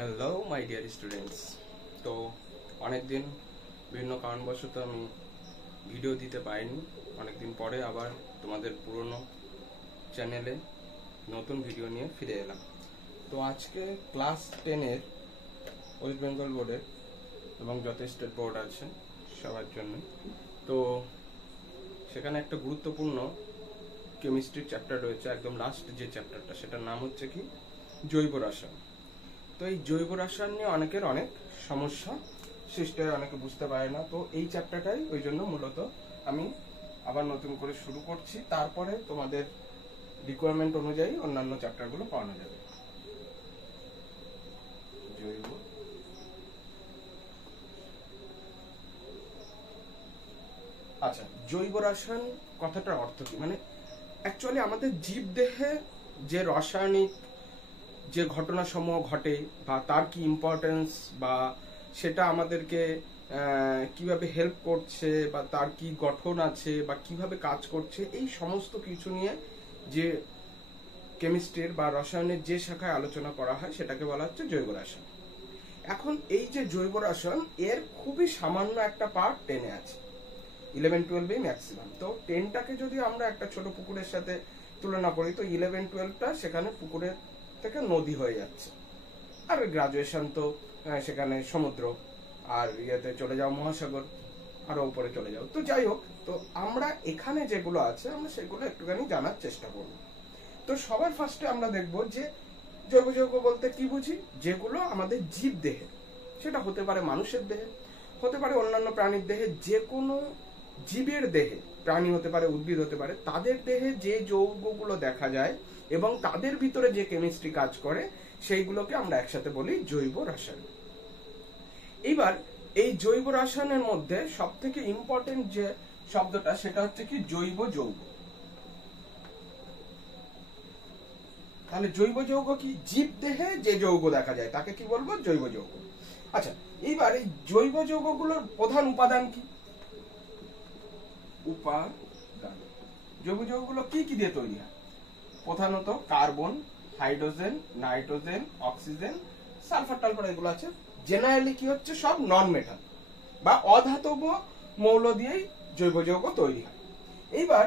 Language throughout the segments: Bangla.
Hello my dear students. তো অনেকদিন বিভিন্ন কারণবশত আমি ভিডিও দিতে পারিনি। অনেকদিন পরে আবার তোমাদের পুরনো চ্যানেলে নতুন ভিডিও নিয়ে ফিরে এলাম। তো আজকে ক্লাস 10-এর ওয়েস্ট বেঙ্গল বোর্ডের এবং যত স্টেট বোর্ড আছে সবার জন্য, তো সেখানে একটা গুরুত্বপূর্ণ কেমিস্ট্রির চ্যাপ্টার রয়েছে। একদম লাস্ট যে চ্যাপ্টারটা, সেটার নাম হচ্ছে কি জৈব রসায়ন। তো এই জৈব রসায়ন নিয়ে অনেকের অনেক সমস্যা সৃষ্টি হয়, অনেকে বুঝতে পারে না। তো এই চ্যাপ্টারটাই ওই জন্য মূলত আমি আবার নতুন করে শুরু করছি। তারপরে তোমাদের রিকোয়ারমেন্ট অনুযায়ী অন্যান্য চ্যাপ্টারগুলো পড়ানো যাবে। জৈব আচ্ছা, জৈব রসায়ন কথাটার অর্থ কি? মানে অ্যাকচুয়ালি আমাদের জীব দেহে যে রাসায়নিক যে ঘটনাসমূহ ঘটে বা তার কি ইম্পর্টেন্স বা সেটা আমাদেরকে কিভাবে হেল্প করছে বা তার কি গঠন আছে বা কিভাবে কাজ করছে, এই সমস্ত কিছু নিয়ে যে কেমিস্ট্রির বা রসায়নের যে শাখায় আলোচনা করা হয় সেটাকে বলা হচ্ছে জৈব রসায়ন। এখন এই যে জৈব রসায়ন, এর খুবই সামান্য একটা পার্ট 10-এ আছে, 11-12 ম্যাক্সিমাম। তো 10টাকে যদি আমরা একটা ছোট পুকুরের সাথে তুলনা করি, তো 11-12টা সেখানে পুকুরের থেকে নদী হয়ে যাচ্ছে, আর গ্রাজুয়েশন তো সেখানে সমুদ্র, আর ইয়েতে চলে যাও মহাসাগর, আরো উপরে চলে যাও। তো যাই হোক, তো আমরা এখানে যেগুলো আছে আমরা সেগুলো একটুখানি জানার চেষ্টা করব। তো সবার ফার্স্টে আমরা দেখব যে জৈব যৌগ বলতে কি বুঝি। যেগুলো আমাদের জীব দেহে, সেটা হতে পারে মানুষের দেহে, হতে পারে অন্যান্য প্রাণীর দেহে, যে কোনো জীবের দেহে, প্রাণী হতে পারে, উদ্ভিদ হতে পারে, তাদের দেহে যে যৌগগুলো দেখা যায় এবং তাদের ভিতরে যে কেমিস্ট্রি কাজ করে, সেইগুলোকে আমরা একসাথে বলি জৈব রসায়ন। এবার এই জৈব রসায়নের মধ্যে সব থেকে ইম্পর্টেন্ট যে শব্দটা, সেটা হচ্ছে কি জৈব যৌগ। তাহলে জৈব যৌগ কি? জীব দেহে যে যৌগ দেখা যায় তাকে কি বলবো? জৈব যৌগ। আচ্ছা, এইবার এই জৈব যৌগগুলোর প্রধান উপাদান কি? উপাদান। জৈব যৌগগুলো কি কি দিয়ে তৈরি হয়? প্রধানত carbon, hydrogen, nitrogen, oxygen, sulphur টালফার, এগুলো আছে। জেনারেলি কি হচ্ছে? সব নন মেটাল বা অধাতব মৌল দিয়েই জৈব যৌগ তৈরি হয়। এইবার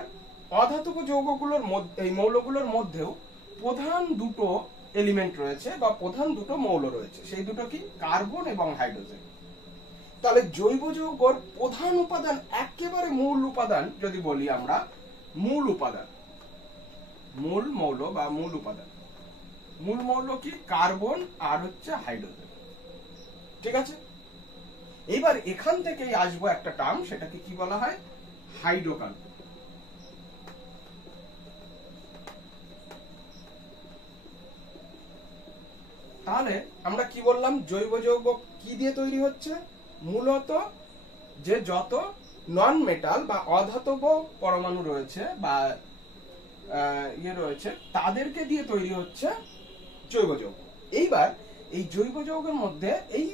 অধাতব যৌগগুলোর মধ্যে, এই মৌলগুলোর মধ্যেও প্রধান দুটো এলিমেন্ট রয়েছে বা প্রধান দুটো মৌল রয়েছে। সেই দুটো কি? কার্বন এবং হাইড্রোজেন। তাহলে জৈব যৌগের প্রধান উপাদান, একেবারে মূল উপাদান যদি বলি আমরা, মূল উপাদান, মূল মৌল বা মূল উপাদান, মূল মৌল কি? কার্বন আর হচ্ছে হাইড্রোজেন। ঠিক আছে, এইবার এখান থেকেই আসবো একটা টার্ম, সেটাকে কি বলা হয়? হাইড্রোকার্বন। তাহলে আমরা কি বললাম? জৈব যৌগ কি দিয়ে তৈরি হচ্ছে? মূলত যে যত নন মেটাল বা অধাতব পরমাণু রয়েছে বা ইয়ে রয়েছে, তাদেরকে দিয়ে তৈরি হচ্ছে জৈব যৌগ। এইবার এই জৈব যৌগের মধ্যে এই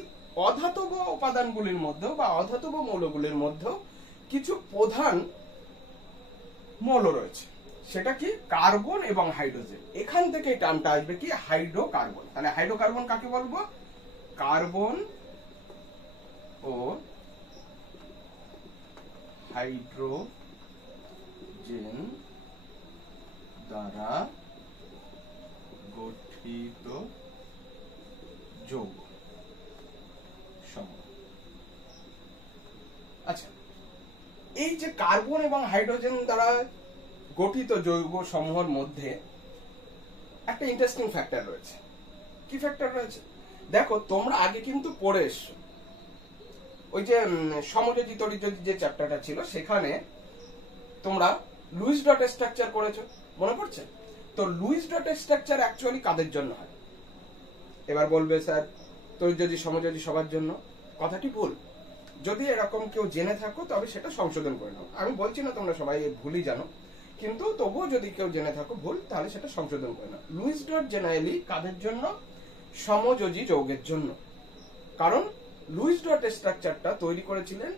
অধাতব উপাদানগুলির মধ্যেও বা অধাতব মৌলগুলির মধ্যেও কিছু প্রধান মৌল রয়েছে। সেটা কি? কার্বন এবং হাইড্রোজেন। এখান থেকে এই টার্মটা আসবে কি? হাইড্রোকার্বন। তাহলে হাইড্রোকার্বন কাকে বলবো? কার্বন ও হাইড্রোজেন দ্বারা গঠিত যৌগ সমূহ। আচ্ছা, এই যে কার্বন এবং হাইড্রোজেন দ্বারা গঠিত যৌগ সমূহের মধ্যে একটা ইন্টারেস্টিং ফ্যাক্টর রয়েছে। কি ফ্যাক্টর রয়েছে? দেখো, তোমরা আগে কিন্তু পড়ে এসছো, ওই যে সমযোজী তড়িৎযোজী যে চ্যাপ্টারটা ছিল, সেখানে তোমরা লুইস ডট স্ট্রাকচার করেছো, মনে পড়ছে? তো লুইস ডট স্ট্রাকচার অ্যাকচুয়ালি কাদের জন্য হয়? এবার বলবে স্যার তড়িৎযোজী সমযোজী সবার জন্য। কথাটি ভুল। যদি এরকম কেউ জেনে থাকো তবে সেটা সংশোধন করে নাও। আমি বলছি না তোমরা সবাই ভুলই জানো, কিন্তু তবুও যদি কেউ জেনে থাকো ভুল, তাহলে সেটা সংশোধন করে নাও। লুইস ডট জেনারেলি কাদের জন্য? সমযোজী যৌগের জন্য। কারণ লুইস ডট স্ট্রাকচারটা তৈরি করেছিলেন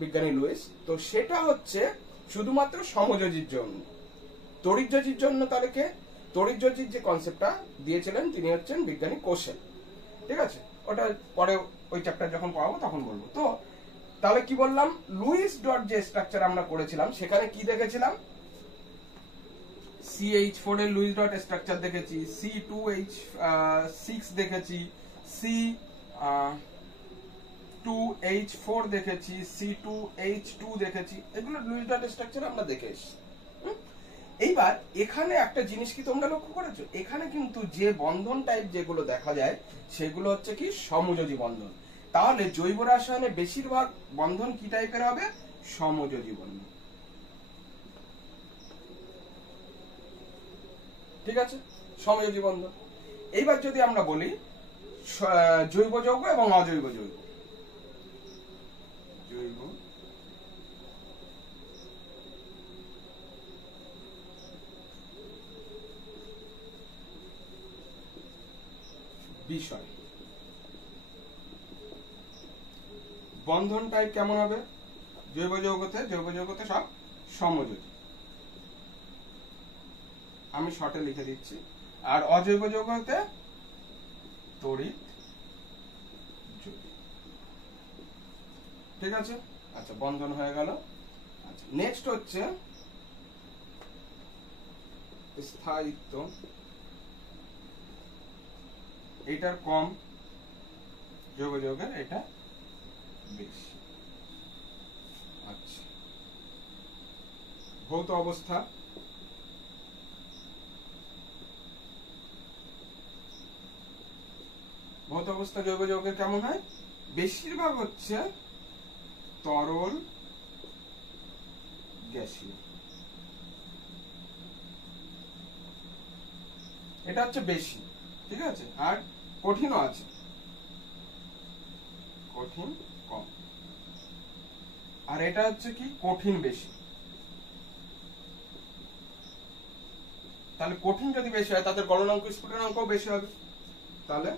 বিজ্ঞানী লুইস, তো সেটা হচ্ছে শুধুমাত্র সমযোজীর জন্য। তড়িৎযোজীর জন্য তাহলে কে? তড়িৎযোজীর যে কনসেপ্টটা দিয়েছিলেন তিনি হচ্ছেন বিজ্ঞানী কোশেল। ঠিক আছে, ওটা পরে ওই চ্যাপ্টার যখন পড়াবো তখন বলবো। তো তাহলে কি বললাম, লুইস ডট যে স্ট্রাকচার আমরা করেছিলাম সেখানে কি দেখেছিলাম, CH4 এর লুইস ডট স্ট্রাকচার দেখেছি, C2H6 দেখেছি, C2H4 দেখেছি, C2H2 দেখেছি, এগুলো লুইস ডট স্ট্রাকচার আমরা দেখে এসেছি। এইবার এখানে একটা জিনিস কি তোমরা লক্ষ্য করেছো, এখানে কিন্তু যে বন্ধন টাইপ যেগুলো দেখা যায় সেগুলো হচ্ছে কি সমযোজী বন্ধন। তাহলে জৈব রসায়নে বেশিরভাগ বন্ধন কি টাইপের হবে, সমযোজী বন্ধন। ঠিক আছে, সমযোজী বন্ধন। এইবার যদি আমরা বলি জৈব যৌগ এবং অজৈব যৌগ, জৈব বিষয় বন্ধন টাইপ কেমন হবে, জৈব যৌগতে সব সমযোজী, আমি শর্টে লিখে দিচ্ছি। আর অজৈব যৌগতে তড়িৎ যোজী। ঠিক আছে, আচ্ছা বন্ধন হয়ে গেল। আচ্ছা নেক্সট হচ্ছে স্থায়িত্ব, এটার কম, জৈব যৌগের এটা বেশি। আচ্ছা ভৌত অবস্থা, ভৌত অবস্থা জৈব যৌগের কেমন হয়, বেশিরভাগ হচ্ছে তরল গ্যাসীয়, এটা হচ্ছে বেশি। ঠিক আছে, আর কঠিনও আছে, কঠিন কম, আর এটা হচ্ছে কি কঠিন বেশি। তাহলে কঠিন যদি বেশি হয় তাদের গলনাঙ্ক স্ফুটনাঙ্কও বেশি হবে। তাহলে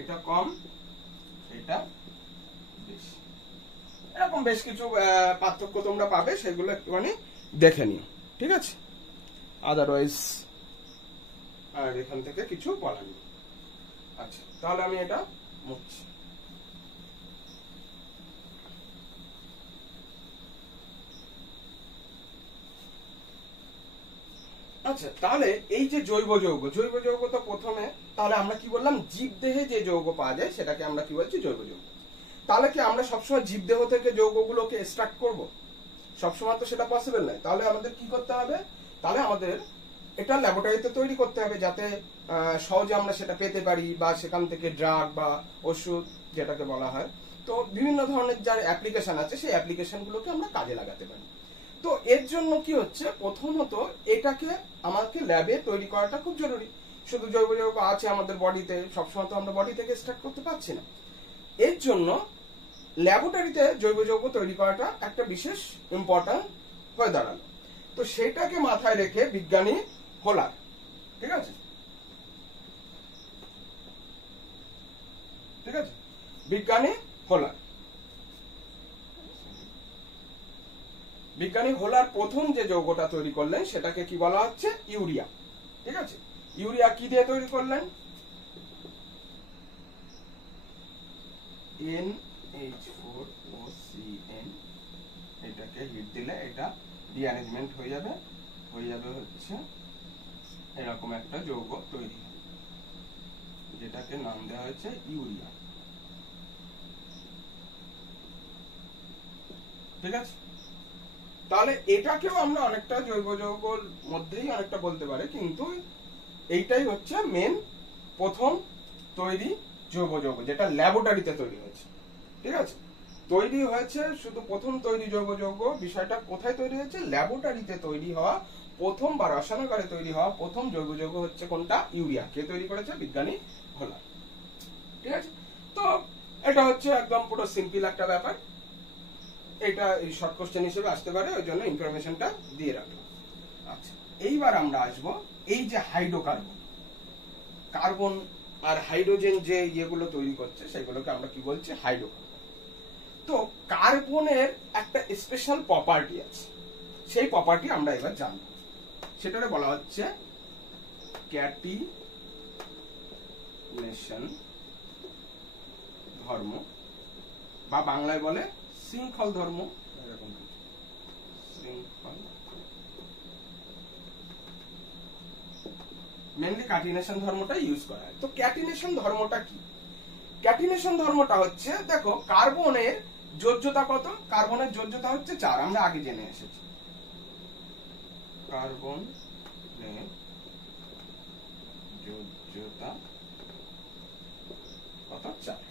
এটা কম, এটা বেশি, এরকম বেশ কিছু পার্থক্য তোমরা পাবে, সেগুলো একটুখানি দেখে নিও। ঠিক আছে, আদারওয়াইজ আর এখান থেকে কিছু বলার নেই। আচ্ছা তাহলে আমি এটা মুছছি। আচ্ছা তাহলে এই যে জৈব যৌগ তো প্রথমে তাহলে আমরা কি বললাম, জীবদেহে যে যৌগ পাওয়া যায় সেটাকে আমরা কি বলছি, জৈব যৌগ। তাহলে কি আমরা সবসময় জীবদেহ থেকে যৌগগুলোকে এক্সট্রাক্ট করব, সবসময় তো সেটা পসিবল নয়। তাহলে আমাদের কি করতে হবে, তাহলে আমাদের এটা ল্যাবরেটরিতে তৈরি করতে হবে যাতে সহজে আমরা সেটা পেতে পারি, বা সেখান থেকে ড্রাগ বা ওষুধ যেটাকে বলা হয়, তো বিভিন্ন ধরনের যার অ্যাপ্লিকেশন আছে সেই অ্যাপ্লিকেশনগুলোকে আমরা কাজে লাগাতে পারি। তো এর জন্য কি হচ্ছে, প্রথমত এটাকে আমাকে ল্যাবে তৈরি করাটা খুব জরুরি। শুধু জৈব যৌগ আছে আমাদের বডিতে, সবসময় তো আমরা বডি থেকে স্টার্ট করতে পারছি না। এর জন্য ল্যাবরেটরিতে জৈব যৌগ তৈরি করাটা একটা বিশেষ ইম্পর্টেন্ট হয়ে দাঁড়ালো। তো সেটাকে মাথায় রেখে বিজ্ঞানী হোলার, ঠিক আছে, বিজ্ঞানী হোলার প্রথম যে যৌগটা তৈরি করলেন সেটাকে কি বলা হচ্ছে, ইউরিয়া। ঠিক আছে, ইউরিয়া কি দিয়ে তৈরি করলেন, NH4OCN, এটাকে হিট দিলে এটা রিঅ্যারেঞ্জমেন্ট হয়ে যাবে হচ্ছে এরকম একটা যৌগ তৈরি, যেটাকে নাম দেওয়া হয়েছে ইউরিয়া। ঠিক আছে, তাহলে এটাকেও আমরা অনেকটা জৈব যৌগের মধ্যেই অনেকটা বলতে পারি, কিন্তু এইটাই হচ্ছে মেন প্রথম তৈরি জৈব যৌগ যেটা ল্যাবরেটরিতে তৈরি হয়েছে। ঠিক আছে, তৈরি হয়েছে শুধু প্রথম তৈরি জৈব যৌগ, বিষয়টা কোথায় তৈরি হয়েছে, ল্যাবরেটরিতে তৈরি হওয়া প্রথম বা রসায়নাগারে তৈরি হওয়া প্রথম জৈব যৌগ হচ্ছে কোনটা, ইউরিয়া। কে তৈরি করেছে, বিজ্ঞানী হোলার। ঠিক আছে, তো এটা হচ্ছে একদম পুরো সিম্পল একটা ব্যাপার, এটা এই শর্ট কোশ্চেন হিসেবে আসতে পারে, ওই জন্য ইনফরমেশনটা দিয়ে রাখলাম। আচ্ছা এইবার আমরা আসবো এই যে কার্বন আর হাইড্রোজেন যে ইয়েগুলো তৈরি করছে সেগুলোকে আমরা কি বলছি, হাইড্রোকার্বন। তো কার্বনের একটা স্পেশাল প্রপার্টি আছে, সেই প্রপার্টি আমরা এবার জানবো। সেটারে বলা হচ্ছে ক্যাটিনেশন ধর্ম, বা বাংলায় বলে শৃঙ্খল ধর্ম। এরকম শৃঙ্খল, মেনলি ক্যাটিনেশন ধর্মটা ইউজ করা হয়। তো ক্যাটিনেশন ধর্মটা কি? ক্যাটিনেশন ধর্মটা হচ্ছে, দেখো কার্বনের যোজ্যতা কত? কার্বনের যোজ্যতা হচ্ছে 4, আমরা আগে জেনে এসেছি। কার্বনের যোজ্যতা কত? 4।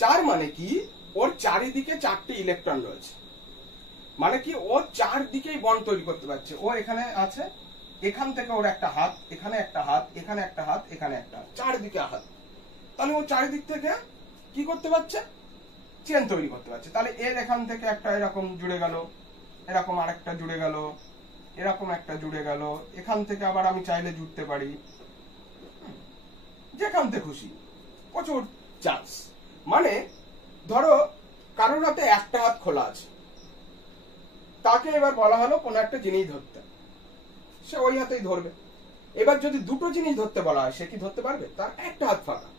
4 মানে কি? ওর চারিদিকে 4টি ইলেকট্রন রয়েছে, মানে কি ও 4 দিকেই বন্ড তৈরি করতে পারছে। ও এখানে আছে, এখান থেকে ওর একটা হাত, এখানে একটা হাত, এখানে একটা হাত, এখানে একটা হাত, 4 দিকে হাত। তাহলে ও চারিদিক থেকে কি করতে পারছে? চেন তৈরি করতে পারছে। তাহলে এর এখান থেকে একটা এরকম জুড়ে গেল, এরকম আরেকটা জুড়ে গেল, এরকম একটা জুড়ে গেল, এখান থেকে আবার আমি চাইলে জুড়তে পারি, যেখান থেকে খুশি, প্রচুর চান্স। মানে ধরো কারোর হাতে একটা হাত খোলা আছে, তাকে এবার বলা হলো কোন একটা জিনিস ধরতে, সে ওই হাতেই ধরবে। এবার যদি দুটো জিনিস ধরতে বলা হয়, সে কি ধরতে পারবে? তার একটা হাত ফাঁকা।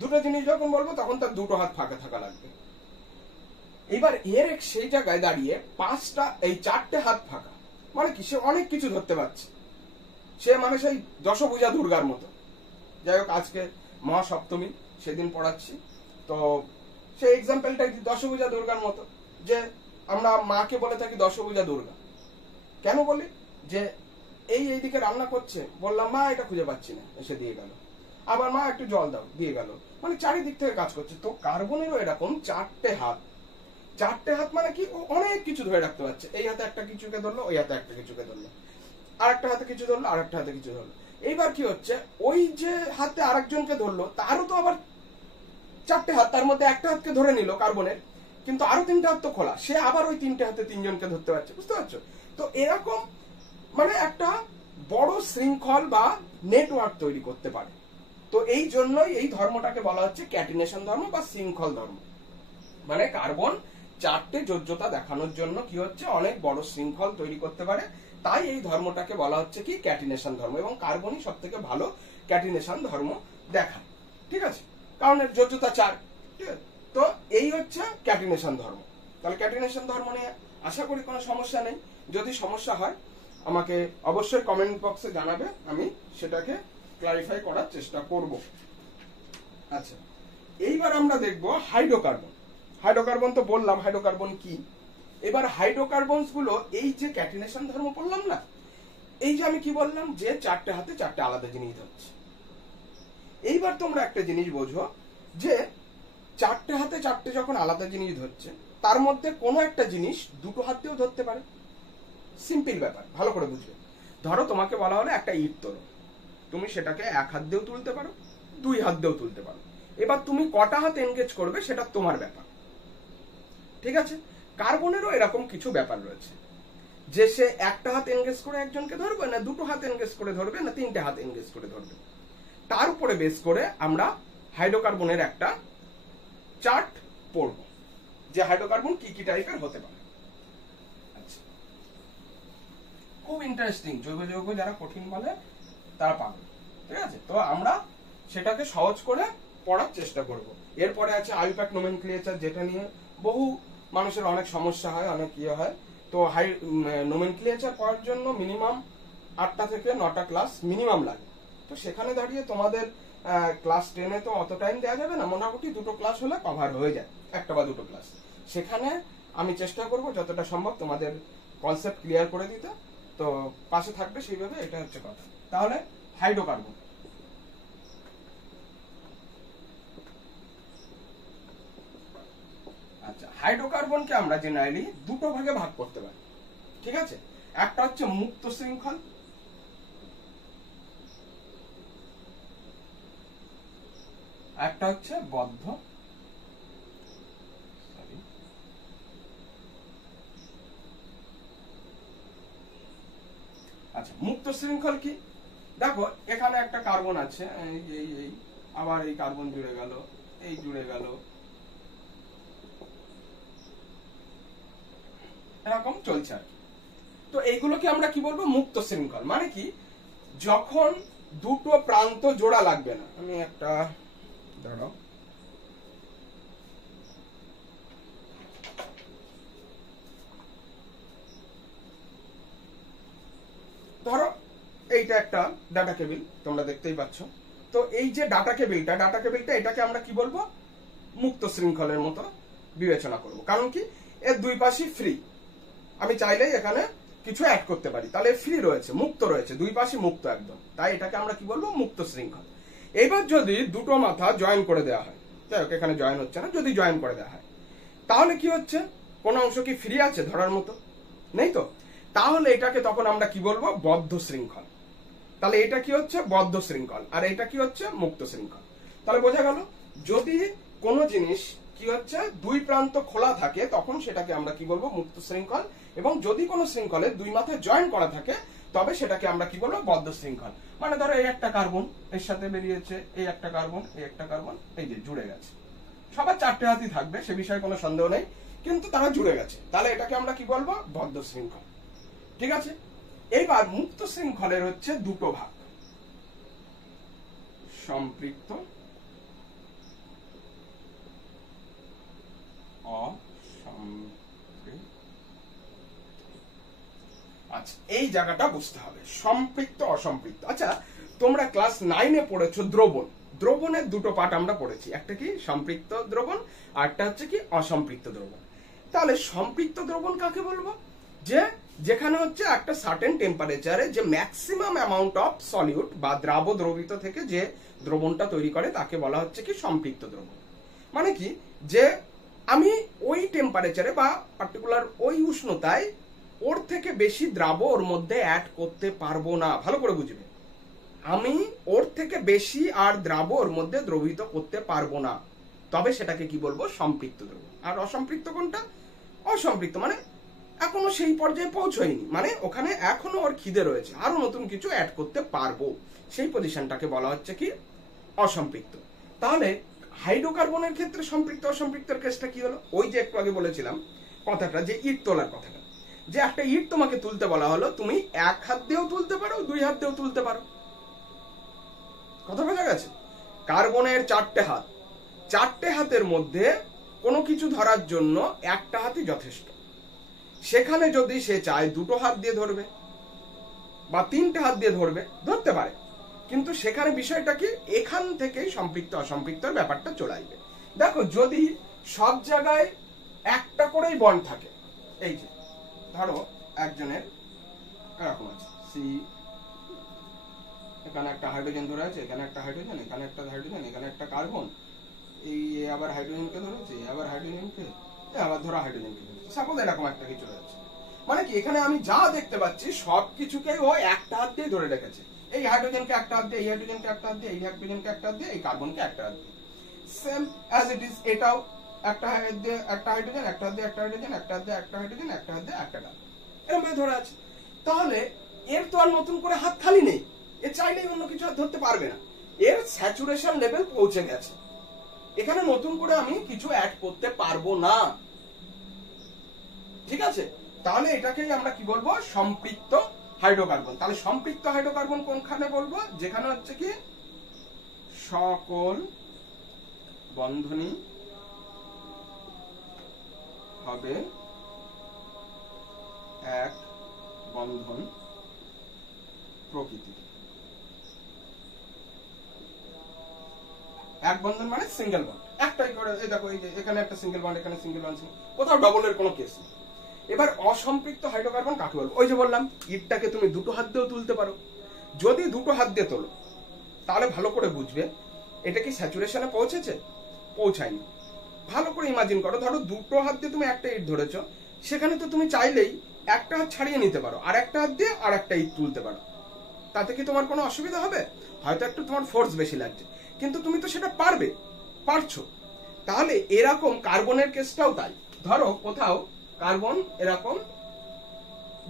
দুটো জিনিস যখন বলবো তখন তার দুটো হাত ফাঁকা থাকা লাগবে। এবার এর সেই জায়গায় দাঁড়িয়ে 4টে হাত ফাঁকা, মানে কি সে অনেক কিছু ধরতে পারছে। সে মানে সেই দশভুজা দুর্গার মতো। যাই হোক, আজকে মহাসপ্তমী, সেদিন পড়াচ্ছি, তো সেই এক্সাম্পলটা দশভুজা দুর্গার মতো। যে আমরা মাকে বলে থাকি দশভুজা দুর্গা, কেন বলি? যে এইদিকে রান্না করছে, বললাম মা এটা খুঁজে পাচ্ছি না, এসে দিয়ে গেল। আবার মা একটু জল দাও, দিয়ে গেল। মানে চারিদিক থেকে কাজ করছে। তো কার্বনেরও এরকম 4টে হাত। 4টে হাত মানে কি? ও অনেক কিছু ধরে রাখতে পারছে। এই হাতে একটা কিছুকে ধরলো, ওই হাতে একটা কিছুকে ধরলো, আরেকটা হাতে কিছু ধরলো, আরেকটা হাতে কিছু ধরলো। এইবার কি হচ্ছে, ওই যে হাতে আরেকজনকে ধরলো, তারও তো আবার 4টে হাত, তার মধ্যে একটা হাতকে ধরে নিল কার্বনের, কিন্তু আরো 3টে হাত তো খোলা, সে আবার ওই 3টে হাতে 3জনকে ধরতে পারছে। বুঝতে পারছো? তো এরকম মানে একটা বড় শৃঙ্খল বা নেটওয়ার্ক তৈরি করতে পারে। তো এই জন্যই এই ধর্মটাকে বলা হচ্ছে ক্যাটিনেশন ধর্ম বা শৃঙ্খল ধর্ম। মানে কার্বন 4টে যোজ্যতা দেখানোর জন্য কি হচ্ছে, অনেক বড় শৃঙ্খল তৈরি করতে পারে। তাই এই ধর্মটাকে বলা হচ্ছে কি ক্যাটিনেশন ধর্ম, এবং কার্বনই সব থেকে ভালো ক্যাটিনেশন ধর্ম দেখায়। ঠিক আছে, কারণ এর যোজ্যতা 4। ঠিক আছে, তো এই হচ্ছে ক্যাটিনেশন ধর্ম। তাহলে ক্যাটিনেশন ধর্ম নিয়ে আশা করি কোনো সমস্যা নেই। যদি সমস্যা হয় আমাকে অবশ্যই কমেন্ট বক্সে জানাবে, আমি সেটাকে ক্লারিফাই করার চেষ্টা করব। আচ্ছা, এইবার আমরা দেখব হাইড্রোকার্বন। হাইড্রোকার্বন তো বললাম হাইড্রোকার্বন কি। এবার হাইড্রোকার্বনস গুলো, এই যে ক্যাটিনেশন ধর্ম বললাম না, এই যে আমি কি বললাম যে 4টে হাতে 4টে আলাদা জিনিস ধরছে। এইবার তোমরা একটা জিনিস বোঝো যে 4টে হাতে 4টে যখন আলাদা জিনিস ধরছে, তার মধ্যে কোনো একটা জিনিস দুটো হাতেও ধরতে পারে। সিম্পল ব্যাপার, ভালো করে বুঝবে। ধরো তোমাকে বলা হলো একটা ইট তোলো, তুমি সেটাকে 1 হাত দিয়েও তুলতে পারো, 2 হাত দিয়েও তুলতে পারো। এবার তুমি কটা হাত এনগেজ করবে সেটা তোমার ব্যাপার। ঠিক আছে, কার্বনেরও এরকম কিছু ব্যাপার রয়েছে, যে সে একটা হাত এনগেজ করে একজনকে ধরবে, না দুটো হাত এনগেজ করে ধরবে, না 3টে হাত এনগেজ করে ধরবে। তার উপরে বেস করে আমরা হাইড্রোকার্বনের একটা চার্ট পড়ব, যে হাইড্রোকার্বন কি কি টাইপের হতে পারে। আচ্ছা, খুব ইন্টারেস্টিং। জৈব যৌগ যারা কঠিন বলে তারা পাবে। ঠিক আছে, তো আমরা সেটাকে সহজ করে পড়ার চেষ্টা করব। এরপরে আছে আইউপ্যাক নোমেনক্লিয়ার, যেটা নিয়ে বহু মানুষের অনেক সমস্যা হয়, অনেক ইয়ে হয়। তো নোমেনক্লিয়ার পড়ার জন্য মিনিমাম 8টা থেকে 9টা ক্লাস মিনিমাম লাগে। তো সেখানে দাঁড়িয়ে তোমাদের ক্লাস 10-এ তো অত টাইম দেওয়া যাবে না, মোটামুটি 2টো ক্লাস হলে কভার হয়ে যায়, 1টা বা 2টো ক্লাস। সেখানে আমি চেষ্টা করব যতটা সম্ভব তোমাদের কনসেপ্ট ক্লিয়ার করে দিতে। তো পাশে থাকবে সেইভাবে, এটা হচ্ছে কথা। তাহলে হাইড্রোকার্বন। আচ্ছা, হাইড্রোকার্বনকে আমরা জেনারেলি দুটো ভাগে ভাগ করতে পারি। ঠিক আছে, একটা হচ্ছে মুক্ত শৃঙ্খল, একটা হচ্ছে বদ্ধ। আচ্ছা, মুক্ত শৃঙ্খল কি? দেখো এখানে একটা কার্বন আছে, এই আবার এই কার্বন জুড়ে গেল, এই জুড়ে গেল, এরকম চলছে আর কি। তো এইগুলোকে আমরা কি বলবো, মুক্ত শৃঙ্খল। মানে কি, যখন দুটো প্রান্ত জোড়া লাগবে না। আমি একটা ধরো এইটা একটা ডাটা কেবিল, তোমরা দেখতেই পাচ্ছ। তো এই যে ডাটা কেবিলটা এটাকে আমরা কি বলবো, মুক্ত শৃঙ্খলের মতো বিবেচনা করব। কারণ কি, এর দুই পাশই ফ্রি, আমি চাইলেই এখানে কিছু অ্যাড করতে পারি, তাহলে ফ্রি রয়েছে, মুক্ত রয়েছে, দুই পাশই মুক্ত একদম, তাই এটাকে আমরা কি বলবো, মুক্ত শৃঙ্খল। এবার যদি দুটো মাথা জয়েন করে দেওয়া হয়, যাই হোক এখানে জয়েন হচ্ছে না, যদি জয়েন করে দেওয়া হয় তাহলে কি হচ্ছে, কোন অংশ কি ফ্রি আছে ধরার মতো, নেই তো, তাহলে এটাকে তখন আমরা কি বলবো, বদ্ধ শৃঙ্খল। তাহলে এটা কি হচ্ছে, বদ্ধ শৃঙ্খল, আর এটা কি হচ্ছে, মুক্ত শৃঙ্খল। তাহলে বোঝা গেল, যদি কোনো জিনিস কি হচ্ছে, দুই প্রান্ত খোলা থাকে তখন সেটাকে আমরা কি বলবো, মুক্ত শৃঙ্খল। এবং যদি কোনো শৃঙ্খলে দুই মাথায় জয়েন করা থাকে তবে সেটাকে আমরা কি বলবো, বদ্ধ শৃঙ্খল। মানে ধরো এই একটা কার্বন এর সাথে বেরিয়েছে, এই একটা কার্বন, এই একটা কার্বন, এই যে জুড়ে গেছে, সবার চারটে হাতই থাকবে, সে বিষয়ে কোনো সন্দেহ নেই, কিন্তু তারা জুড়ে গেছে, তাহলে এটাকে আমরা কি বলবো, বদ্ধ শৃঙ্খল। ঠিক আছে। এইবার মুক্ত শৃঙ্খলের হচ্ছে দুটো ভাগ, সম্পৃক্ত, অসম্পৃক্ত। আচ্ছা, এই জায়গাটা বুঝতে হবে, সম্পৃক্ত অসম্পৃক্ত। আচ্ছা, তোমরা ক্লাস 9-এ পড়েছো দ্রবণ, দ্রবণের দুটো পার্ট আমরা পড়েছি, একটা কি সম্পৃক্ত দ্রবণ, আর একটা হচ্ছে কি অসম্পৃক্ত দ্রবণ। তাহলে সম্পৃক্ত দ্রবণ কাকে বলবো, যে যেখানে হচ্ছে একটা সার্টেন টেম্পারেচারে যে ম্যাক্সিমাম অ্যামাউন্ট অফ সলিউট বা দ্রাব দ্রবীত থেকে যে দ্রবণটা তৈরি করে তাকে বলা হচ্ছে কি সম্পৃক্ত দ্রবণ। মানে কি, যে আমি ওই টেম্পারেচারে বা পার্টিকুলার ওই উষ্ণতায় ওর থেকে বেশি দ্রাব ওর মধ্যে অ্যাড করতে পারবো না, ভালো করে বুঝবে, আমি ওর থেকে বেশি আর দ্রাব ওর মধ্যে দ্রবীত করতে পারবো না, তবে সেটাকে কি বলবো, সম্পৃক্ত দ্রবণ। আর অসম্পৃক্ত কোনটা, অসম্পৃক্ত মানে এখনো সেই পর্যায়ে পৌঁছয়নি, মানে ওখানে এখনো ওর খিদে রয়েছে, আরো নতুন কিছু অ্যাড করতে পারবো, সেই পজিশনটাকে বলা হচ্ছে কি অসম্পৃক্ত। তাহলে হাইড্রোকার্বনের ক্ষেত্রে সম্পৃক্ত অসম্পৃক্তের কেসটা কি হলো, ওই যে একটু আগে বলেছিলাম কথাটা, যে ইট তোলার কথাটা, যে একটা ইট তোমাকে তুলতে বলা হলো, তুমি এক হাত দিয়েও তুলতে পারো, দুই হাত দিয়েও তুলতে পারো, কথা বোঝা গেছে। কার্বনের চারটে হাত, চারটে হাতের মধ্যে কোনো কিছু ধরার জন্য একটা হাতই যথেষ্ট, সেখানে যদি সে চায় দুটো হাত দিয়ে ধরবে বা তিনটে হাত দিয়ে ধরবে, ধরতে পারে, কিন্তু সেখানে বিষয়টা কি, এখান থেকেই সম্পৃক্ত অসম্পৃক্তর ব্যাপারটা চলে আসবে। দেখো, যদি সব জায়গায় একটা করেই বন্ড থাকে, এই যে ধরো একজনের এরকম আছে, সি, এখানে একটা হাইড্রোজেন ধরে আছে, এখানে একটা হাইড্রোজেন, এখানে একটা হাইড্রোজেন, এখানে একটা কার্বন, এই আবার হাইড্রোজেনকে ধরেছে, আবার হাইড্রোজেনকে, আবার ধরো হাইড্রোজেনকে ধরেছে, সাপোজ এরকম একটা কিছু রয়েছে। মানে কি, এখানে আমি যা দেখতে পাচ্ছি সবকিছুকে ও একটা হাত দিয়ে ধরে রেখেছে, এই হাইড্রোজেনকে একটা হাত দিয়ে, এই হাইড্রোজেনকে একটা হাত দিয়ে, এই হাইড্রোজেনকে একটা হাত দিয়ে, এই কার্বনকে একটা হাত দিয়ে, সেম অ্যাজ ইট ইজ, এটাও একটা হাত দিয়ে একটা হাইড্রোজেন, একটা হাত দিয়ে একটা হাইড্রোজেন, একটা হাত দিয়ে একটা হাইড্রোজেন, একটা হাত দিয়ে একটা কার্বন, এরকম ভাবে ধরে আছে। তাহলে এর তো আর নতুন করে হাত খালি নেই, এ চাইলেই অন্য কিছু আর ধরতে পারবে না, এর স্যাচুরেশন লেভেল পৌঁছে গেছে, এখানে নতুন করে আমি কিছু অ্যাড করতে পারবো না। ঠিক আছে, তাহলে এটাকেই আমরা কি বলবো, সম্পৃক্ত হাইড্রোকার্বন। তাহলে সম্পৃক্ত হাইড্রোকার্বন কোনখানে বলবো, যেখানে হচ্ছে কি সকল বন্ধনী হবে এক বন্ধন প্রকৃতি। এক বন্ধন মানে সিঙ্গেল বন্ড, একটাই করে, এই দেখো এই যে এখানে একটা সিঙ্গেল বন্ড, এখানে সিঙ্গেল বন্ড, কোথাও ডবলের কোনো কেস নেই। এবার অসম্পৃক্ত হাইড্রোকার্বন কাকে বলবো, ওই যে বললাম ইটটাকে তুমি দুটো হাত দিয়েও তুলতে পারো, যদি দুটো হাত দিয়ে তোলো তাহলে ভালো করে বুঝবে এটা কি স্যাচুরেশনে পৌঁছেছে, পৌঁছায়নি। ভালো করে ইমাজিন করো, ধরো দুটো হাত দিয়ে তুমি একটা ইট ধরেছো, সেখানে তো তুমি চাইলেই একটা হাত ছাড়িয়ে নিতে পারো, আর একটা হাত দিয়ে আর একটা ইট তুলতে পারো, তাতে কি তোমার কোনো অসুবিধা হবে, হয়তো একটু তোমার ফোর্স বেশি লাগছে, কিন্তু তুমি তো সেটা পারছো। তাহলে এরকম কার্বনের কেসটাও তাই, ধরো কোথাও কার্বন এরকম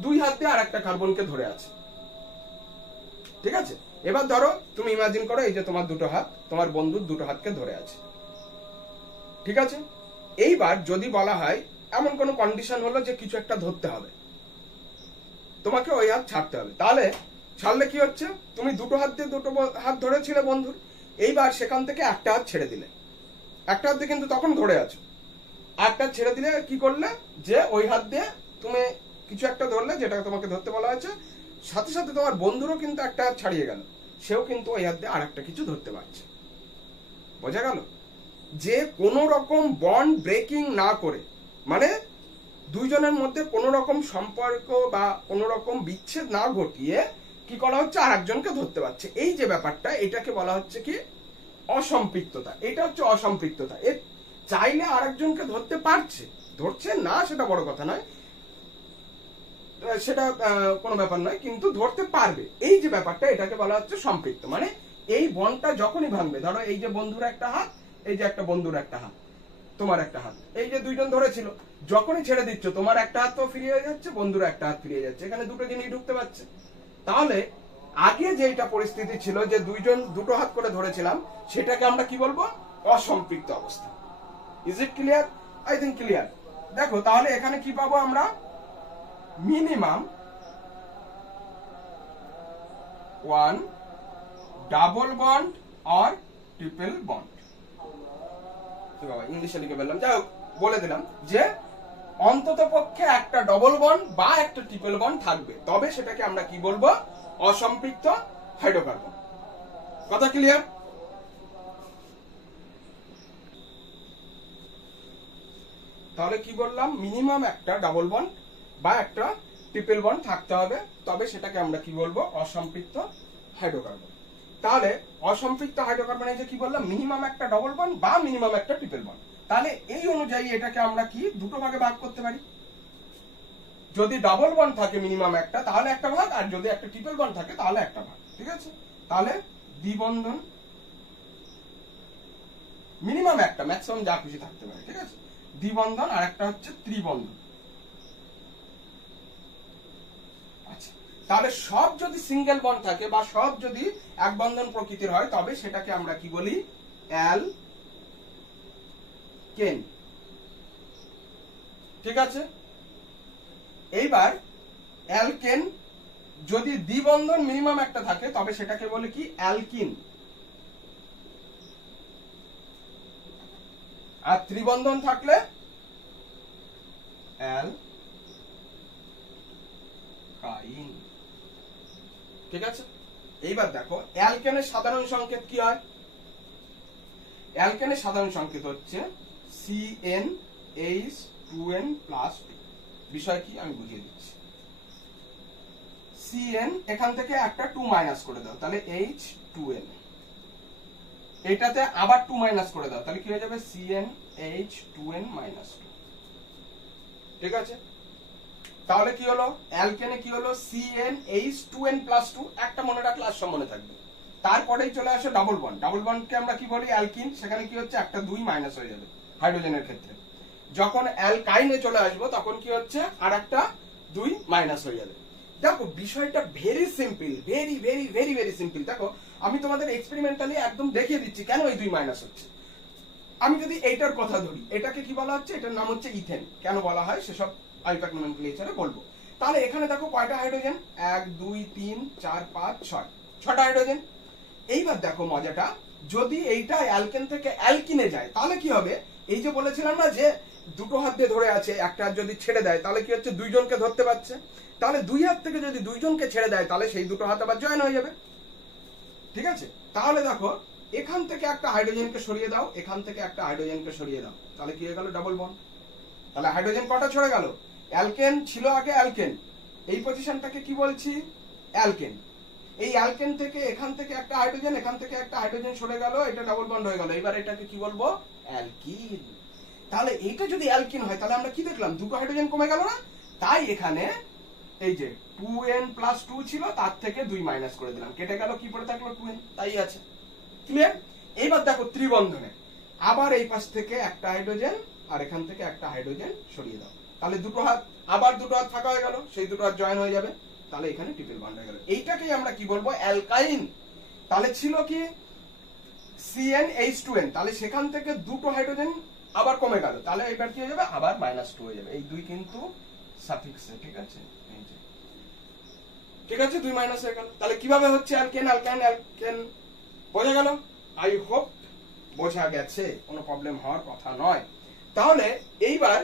দুই হাত দিয়ে আর একটা কার্বনকে ধরে আছে, ঠিক আছে। এবার ধরো তুমি ইমাজিন করো এই যে তোমার দুটো হাত, তোমার বন্ধুর দুটো হাতকে ধরে আছে, ঠিক আছে। এইবার যদি বলা হয় এমন কোন কন্ডিশন হলো যে কিছু একটা ধরতে হবে, তোমাকে ওই হাত ছাড়তে হবে। তাহলে ছাড়লে কি হচ্ছে, তুমি দুটো হাত দিয়ে দুটো হাত ধরেছিলে বন্ধুর, এইবার সেখান থেকে একটা হাত ছেড়ে দিলে, একটা হাত দিয়ে কিন্তু তখন ধরে আছো, একটা ছেড়ে দিলে কি করলে, যে ওই হাত দিয়ে তুমি কিছু একটা ধরলে যেটা তোমাকে ধরতে বলা হয়েছে, সাথে সাথে তোমার বন্ধুরও কিন্তু একটা হাত ছাড়িয়ে গেল, সেও কিন্তু ওই হাত দিয়ে আর একটা কিছু ধরতে পারছে। বোঝা গেল যে কোনো রকম বন্ড ব্রেকিং না করে, মানে দুইজনের মধ্যে কোনো রকম সম্পর্ক বা কোনো রকম বিচ্ছেদ না ঘটিয়ে কি করা হচ্ছে, আর একজনকে ধরতে পারছে। এই যে ব্যাপারটা, এটাকে বলা হচ্ছে কি অসম্পৃক্ততা। এটা হচ্ছে অসম্পৃক্ততা। এ চাইলে আরেকজনকে ধরতে পারছে, ধরছে না সেটা বড় কথা নয়, সেটা কোনো ব্যাপার নয়, কিন্তু ধরতে পারবে। এই যে ব্যাপারটা, এটাকে বলা হচ্ছে সম্পৃক্ত। মানে এই বন্ডটা যখনই ভাঙবে, ধরো এই যে বন্ধুর একটা হাত, এই যে একটা বন্ধুর একটা হাত, তোমার একটা হাত, এই যে দুইজন ধরেছিল, যখনই ছেড়ে দিচ্ছ তোমার একটা হাত তো ফ্রি হয়ে যাচ্ছে, বন্ধুর একটা হাত ফ্রি হয়ে যাচ্ছে, এখানে দুটো জিনিস ঢুকতে পারছে। তাহলে আগে যেটা পরিস্থিতি ছিল যে দুইজন দুটো হাত করে ধরেছিলাম, সেটাকে আমরা কি বলবো, অসম্পৃক্ত অবস্থা। Is it clear? I think clear. দেখো তাহলে এখানে কি পাবো আমরা, minimum one double bond or triple bond. ইংলিশে লিখে ফেললাম, যাই হোক বলে দিলাম যে অন্তত পক্ষে একটা ডবল বন্ড বা একটা ট্রিপল বন্ড থাকবে, তবে সেটাকে আমরা কি বলবো, অসম্পৃক্ত হাইড্রোকার্বন। কথা ক্লিয়ার? তাহলে কি বললাম, মিনিমাম একটা ডাবল বন্ড বা একটা ট্রিপল বন্ড থাকতে হবে, তবে সেটাকে আমরা কি বলবো, অসম্পৃক্ত হাইড্রোকার্বন। তাহলে অসম্পৃক্ত হাইড্রোকার্বন এই যে কি বললাম, মিনিমাম একটা ডবল বন্ড বা মিনিমাম একটা ট্রিপল বন্ড। তাহলে এই অনুযায়ী এটাকে আমরা কি দুটো ভাগে ভাগ করতে পারি। যদি ডাবল বন্ড থাকে মিনিমাম একটা, তাহলে একটা ভাগ, আর যদি একটা ট্রিপল বন্ড থাকে তাহলে একটা ভাগ। ঠিক আছে? তাহলে দ্বিবন্ধন মিনিমাম একটা, ম্যাক্সিমাম যা খুশি থাকতে পারে। ঠিক আছে? দ্বিবন্ধন, আর একটা হচ্ছে ত্রিবন্ধন। আচ্ছা, তাহলে সব যদি সিঙ্গেল বন্ড থাকে বা সব যদি এক বন্ধন প্রকৃতির হয়, তবে সেটাকে আমরা কি বলি, অ্যালকেন। ঠিক আছে? এইবার অ্যালকেন যদি দ্বিবন্ধন মিনিমাম একটা থাকে, তবে সেটাকে বলে কি, অ্যালকিন। আর ত্রিবন্ধন থাকলে অ্যালকাইন। ঠিক আছে? এইবার দেখো অ্যালকেনের সাধারণ সংকেত কি হয়। অ্যালকেনের সাধারণ সংকেত হচ্ছে CnH2n+2। বিষয় কি আমি বুঝিয়ে দিচ্ছি। Cn এখান থেকে একটা 2 মাইনাস করে দাও, তাহলে H2n। এটাতে আবার 2 মাইনাস করে দাও, তাহলে কি হয়ে যাবে, CnH2n-2। ঠিক আছে? তাহলে কি হলো, অ্যালকেনে কি হলো, CnH2n+2। একটা মনে রাখলে আর সব মনে থাকবে। তারপরেই চলে আসে ডাবল বন্ড। ডাবল বন্ডকে আমরা কি বলি, অ্যালকিন। সেখানে কি হচ্ছে, একটা 2 মাইনাস হয়ে যাবে হাইড্রোজেনের ক্ষেত্রে। যখন অ্যালকাইনে চলে আসবো তখন কি হচ্ছে, আর একটা 2 মাইনাস হয়ে যাবে। দেখো বিষয়টা very simple, very very very very simple. দেখো আমি তোমাদের এক্সপেরিমেন্টালি একদম দেখিয়ে দিচ্ছি কেন এই 2 মাইনাস হচ্ছে। আমি যদি এইটার কথা ধরি, এটাকে কি বলা হচ্ছে, এটার নাম হচ্ছে ইথেন। কেন বলা হয় সেসব আইপ্যাক নোমেনক্লেচারে বলবো। তাহলে এখানে দেখো কয়টা হাইড্রোজেন, 1 2 3 4 5 6, 6টা হাইড্রোজেন। এইবার দেখো মজাটা, যদি এইটা অ্যালকেন থেকে অ্যালকিনে যায় তাহলে কি হবে, এই যে বলেছিলাম না যে দুটো হাত দিয়ে ধরে আছে, একটা হাত যদি ছেড়ে দেয় তাহলে কি হচ্ছে, দুইজনকে ধরতে পারছে। তাহলে দুই হাত থেকে যদি দুইজনকে ছেড়ে দেয়, তাহলে সেই দুটো হাত আবার জয়েন হয়ে যাবে। ঠিক আছে? তাহলে দেখো এখান থেকে একটা হাইড্রোজেনকে সরিয়ে দাও, এখান থেকে একটা হাইড্রোজেনকে সরিয়ে দাও, তাহলে কি হয়ে গেল, ডাবল বন্ড। তাহলে হাইড্রোজেন কটা সরে গেল, অ্যালকেন ছিল আগে অ্যালকেন, এই পজিশনটাকে কি বলছি, অ্যালকেন। এই অ্যালকেন থেকে এখান থেকে একটা হাইড্রোজেন, এখান থেকে একটা হাইড্রোজেন সরে গেল, এটা ডাবল বন্ড হয়ে গেল। এবার এটাকে কি বলবো, অ্যালকিন। তাহলে এইটা যদি অ্যালকিন হয়, তাহলে আমরা কি দেখলাম, দুটো হাইড্রোজেন কমে গেল না। তাই এখানে এই যে 2n+2 ছিল, তার থেকে 2 মাইনাস করে দিলাম, কেটে গেল, কি পড়ে থাকলো, 2n। তাই আছে। ক্লিয়ার? এইবার দেখো ত্রিবন্ধনে আবার এই পাশ থেকে একটা হাইড্রোজেন আর এখান থেকে একটা হাইড্রোজেন সরিয়ে দাও, তাহলে দুটো হাত, আবার দুটো হাত ফাঁকা হয়ে গেল, সেই দুটো হাত জয়েন হয়ে যাবে, তাহলে এখানে ট্রিপল বন্ড হয়ে গেল। এইটাকেই আমরা কি বলবো, অ্যালকাইন। তাহলে ছিল কি CnH2n, তাহলে সেখান থেকে দুটো হাইড্রোজেন আবার কমে গেল, তাহলে এবার কি হয়ে যাবে, আবার -2 হয়ে যাবে। এই 2 কিন্তু সাফিক্সে, ঠিক আছে, এই যে ঠিক আছে 2 মাইনাস হয়ে গেল। তাহলে কিভাবে হচ্ছে অ্যালকেন অ্যালকাইন অ্যালকেন, বোঝা গেল? আই হোপ বোঝা গেছে, কোনো প্রবলেম হওয়ার কথা নয়। তাহলে এইবার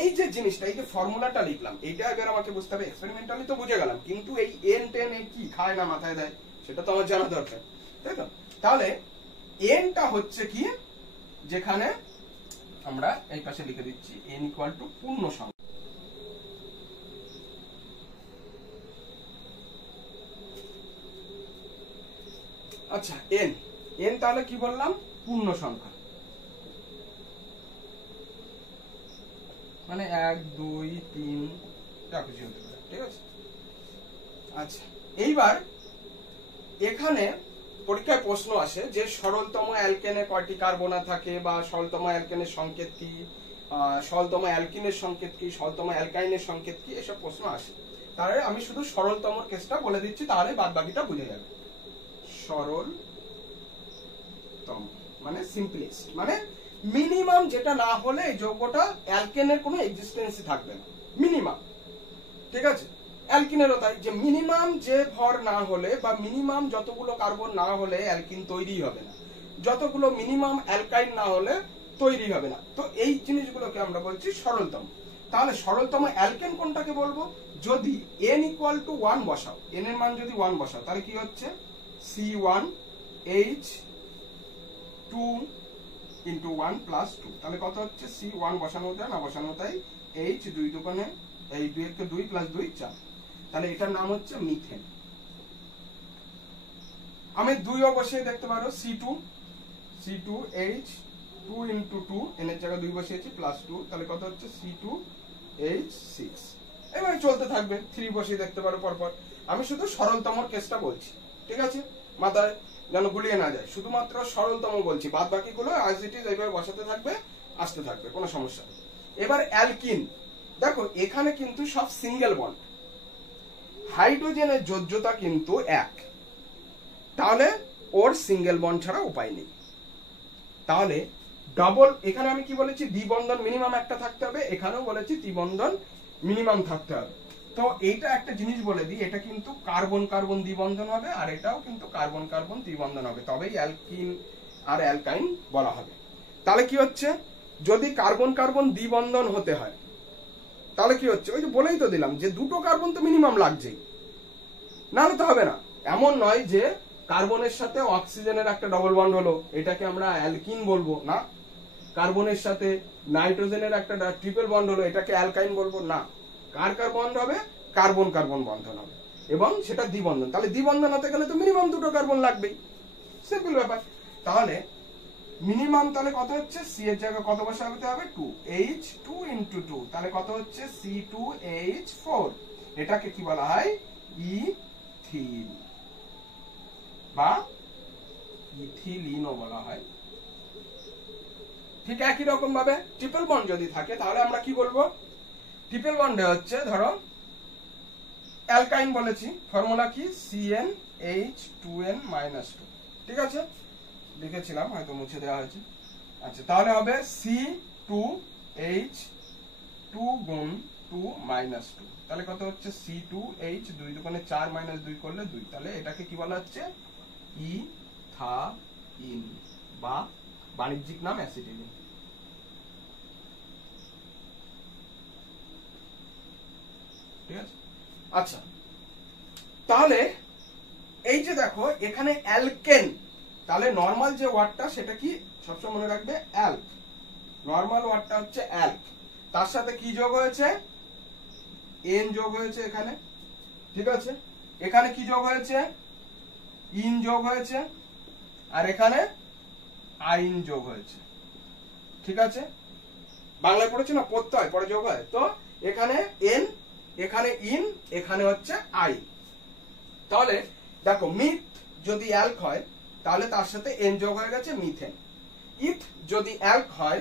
এই যে জিনিসটা, এই যে ফর্মুলাটা লিখলাম, এইটা এবার আমাকে বুঝতে হবে। এক্সপেরিমেন্টালি তো বুঝে গেলাম, কিন্তু এই এন টেন এ কি খায় না মাথায় দেয় সেটা তো আমার জানা দরকার, তাই তো? তাহলে এনটা হচ্ছে কি, যেখানে আমরা এই পাশে লিখে দিচ্ছি এন ইকুয়াল টু পূর্ণ সংখ্যা। আচ্ছা এন, এন তাহলে কি বললাম, পূর্ণ সংখ্যা, মানে 1 2 3 যা কিছু হতে পারে, ঠিক আছে। আচ্ছা এইবার এখানে পরীক্ষায় প্রশ্ন আসে যে সরলতম অ্যালকেনে কয়টি কার্বনা থাকে, বা সরলতম অ্যালকেনের সংকেত কি, সরলতম অ্যালকিনের সংকেত কি, সরলতম অ্যালকাইনের সংকেত কি, এসব প্রশ্ন আসে। তাহলে আমি শুধু সরলতম কেসটা বলে দিচ্ছি, তাহলে বাদ বাকিটা বুঝে যাবে। সরলতম মানে সিম্পলেস্ট, মানে মিনিমাম যেটা না হলে এই যৌগটা অ্যালকেনের কোনো এক্সিস্টেন্সই থাকবে না, মিনিমাম, ঠিক আছে। অ্যালকিনেরও তাই, যে মিনিমাম যে ভর না হলে বা মিনিমাম যতগুলো কার্বন না হলে অ্যালকিন তৈরি হবে না, যতগুলো মিনিমাম অ্যালকাইন না হলে তৈরি হবে না। তো এই জিনিসগুলোকে আমরা বলছি সরলতম। তাহলে সরলতম অ্যালকেন কোনটাকে বলবো, যদি n ইকুয়াল টু 1 বসাও, n এর মান যদি 1 বসাও, তাহলে কি হচ্ছে C1H2 ইন্টু 1 প্লাস 2, তাহলে কত হচ্ছে C1 বসানো যায় না বসানো তাই, H 2 দোকানে এই 2 এর 2 প্লাস 2 4, তাহলে এটার নাম হচ্ছে মিথেন। আমি 2 ও বসিয়ে দেখতে পারো, C2H2 ইন্টু 2, n এর জায়গায় 2 বসিয়েছি প্লাস 2, তাহলে কত হচ্ছে C2H6। এভাবে চলতে থাকবে, 3 বসিয়ে দেখতে পারো পরপর। আমি শুধু সরলতম কেসটা বলছি, ঠিক আছে, মাথায় যেন গুলিয়ে না যায়, শুধুমাত্র সরলতম বলছি, বাদ বাকিগুলো অ্যাজ ইট ইজ এইভাবে বসাতে থাকবে, আসতে থাকবে, কোনো সমস্যা নেই। এবার অ্যালকিন, দেখো এখানে কিন্তু সব সিঙ্গেল বন্ড, হাইড্রোজেনের যোজ্যতা কিন্তু 1, তাহলে ওর সিঙ্গেল বন্ড ছাড়া উপায় নেই। তাহলে ডবল, এখানে আমি কি বলেছি, দ্বিবন্ধন মিনিমাম একটা থাকতে হবে, এখানেও বলেছি দ্বিবন্ধন মিনিমাম থাকতে হবে। তো এইটা একটা জিনিস বলে দিই, এটা কিন্তু কার্বন কার্বন দ্বিবন্ধন হবে, আর এটাও কিন্তু কার্বন কার্বন দ্বিবন্ধন হবে, তবেই অ্যালকিন আর অ্যালকাইন বলা হবে। তাহলে কি হচ্ছে, যদি কার্বন কার্বন দ্বিবন্ধন হতে হয়, তাহলে কি হচ্ছে, ওই যে বলেই তো দিলাম যে দুটো কার্বন তো মিনিমাম লাগছেই, নাহলে তো হবে না। এমন নয় যে কার্বনের সাথে অক্সিজেনের একটা ডবল বন্ড হলো, এটাকে আমরা অ্যালকিন বলবো না, কার্বনের সাথে নাইট্রোজেনের একটা ট্রিপল বন্ড হলো, এটাকে অ্যালকাইন বলবো না। কার কার বন্ড হবে, কার্বন কার্বন বন্ধন হবে, এবং সেটা দ্বিবন্ধন। তাহলে দ্বিবন্ধন হতে গেলে তো মিনিমাম দুটো কার্বন লাগবেই, সিম্পল ব্যাপার। তাহলে মিনিমাম তাহলে কত হচ্ছে, সি এর জায়গায় কত বসাতে হবে, 2, H2 ইন্টু 2, তাহলে কত হচ্ছে C2H4। এটাকে কি বলা হয়, ইথিল বা ইথিলিনও বলা হয়। ঠিক একই রকম ভাবে ট্রিপল বন্ড যদি থাকে, তাহলে আমরা কি বলবো, ট্রিপল বন্ডে হচ্ছে, ধরো অ্যালকাইন বলেছি, ফর্মুলা কি CnH2n-2, ঠিক আছে, লিখেছিলাম হয়তো মুছে দেওয়া হয়েছে। আচ্ছা তাহলে হবে C2H2 গুণ 2 মাইনাস 2, তাহলে কত হচ্ছে C2H, 2 দোকানে 4 মাইনাস 2 করলে 2, তাহলে এটাকে কি বলা হচ্ছে, ইথাইন বা বাণিজ্যিক নাম অ্যাসিটিলিন। ঠিক আছে, আচ্ছা তাহলে এই যে দেখো এখানে অ্যালকেন, তাহলে নরমাল যে ওয়ার্ডটা সেটা কি সবসময় মনে রাখবে, অ্যাল্ক, নরমাল ওয়ার্ডটা হচ্ছে অ্যাল্ক, তার সাথে কি যোগ হয়েছে, এন যোগ হয়েছে এখানে, ঠিক আছে, এখানে কি যোগ হয়েছে, ইন যোগ হয়েছে, আর এখানে আইন যোগ হয়েছে, ঠিক আছে, বাংলায় পড়েছি না, প্রত্যয় পরে যোগ হয়, তো এখানে এন, এখানে ইন, এখানে হচ্ছে আইন। তাহলে দেখো মিথ যদি অ্যাল্ক হয়, তাহলে তার সাথে এন যোগ হয়ে গেছে মিথেন। ইথ যদি অ্যাল্ক হয়,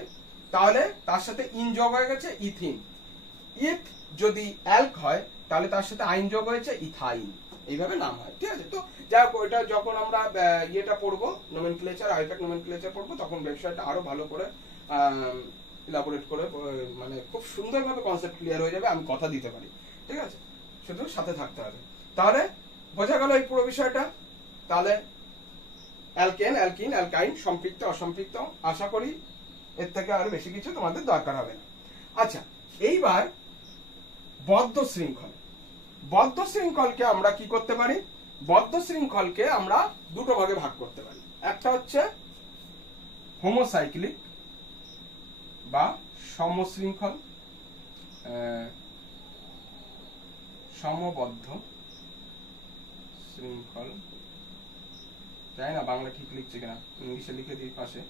তাহলে তার সাথে ইন যোগ হয়ে গেছে ইথিন। ইথ যদি অ্যাল্ক হয়, তাহলে তার সাথে আইন যোগ হয়েছে ইথাইন, এইভাবে নাম হয়, ঠিক আছে। তো যাই হোক, ওইটা যখন আমরা ইয়েটা পড়বো, নোমেনক্লেচার, আইপ্যাক নোমেনক্লেচার পড়বো, তখন বিষয়টা আরো ভালো করে ইলাবোরেট করে মানে খুব সুন্দরভাবে কনসেপ্ট ক্লিয়ার হয়ে যাবে, আমি কথা দিতে পারি। ঠিক আছে, শুধু সাথে থাকতে হবে। তাহলে বোঝা গেল এই পুরো বিষয়টা। তাহলে অ্যালকেন, অ্যালকিন, অ্যালকাইন, সম্পৃক্ত, অসম্পৃক্ত, আশা করি এর থেকে আরো বেশি কিছু তোমাদের দরকার হবে না। আচ্ছা, এইবার বদ্ধ শৃঙ্খল। বদ্ধ শৃঙ্খলকে আমরা কি করতে পারি? বদ্ধ শৃঙ্খলকে আমরা দুটো ভাগে ভাগ করতে পারি। একটা হচ্ছে হোমোসাইক্লিক বা সমশৃঙ্খল, সমবদ্ধ শৃঙ্খল, জানি না বাংলা ঠিক লিখছে কিনা, ইংলিশে লিখে দিই পাশে,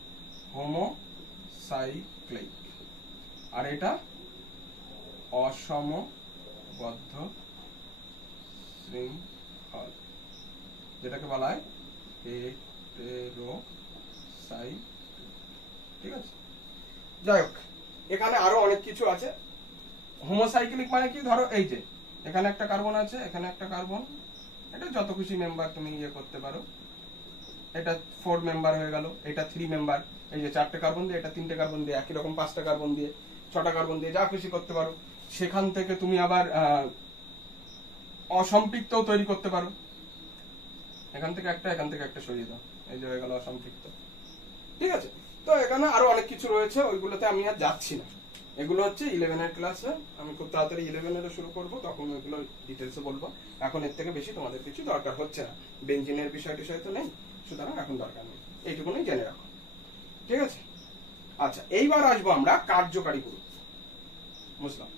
হোমোসাইক্লিক। আর এটা অসমবদ্ধ শৃঙ্খল, যেটাকে বলা হয় হেটেরোসাইক্লিক। ঠিক আছে, যাই হোক, এখানে আরো অনেক কিছু আছে। হোমোসাইক্লিক মানে কি, ধরো এই যে এখানে একটা কার্বন আছে, এখানে একটা কার্বন, এটা যত খুশি মেম্বার তুমি ইয়ে করতে পারো। এটা 4 মেম্বার হয়ে গেল, এটা 3 মেম্বার, এই যে 4টে কার্বন দিয়ে, এটা 3টে কার্বন দিয়ে, একই রকম 5টা কার্বন দিয়ে, 6টা কার্বন দিয়ে, যা খুশি করতে পারো। সেখান থেকে তুমি আবার অসম্পৃক্তও তৈরি করতে পারো। এখান থেকে একটা, এখান থেকে একটা সরিয়ে দাও, এই যে হয়ে গেল অসম্পৃক্ত। ঠিক আছে, তো এখানে আরো অনেক কিছু রয়েছে, ওইগুলোতে আমি আর যাচ্ছি না। এগুলো হচ্ছে 11 ক্লাসে, আমি খুব তাড়াতাড়ি 11 শুরু করব, তখন ওইগুলো ডিটেলসে বলবো। এখন এর থেকে বেশি তোমাদের কিছু দরকার হচ্ছে না, বেঞ্জিনের বিষয় তো নেই, সুতরাং এখন দরকার নেই, এইটুকুনি জেনে রাখো। ঠিক আছে, আচ্ছা এইবার আসবো আমরা কার্যকারী গ্রুপ। বুঝলাম।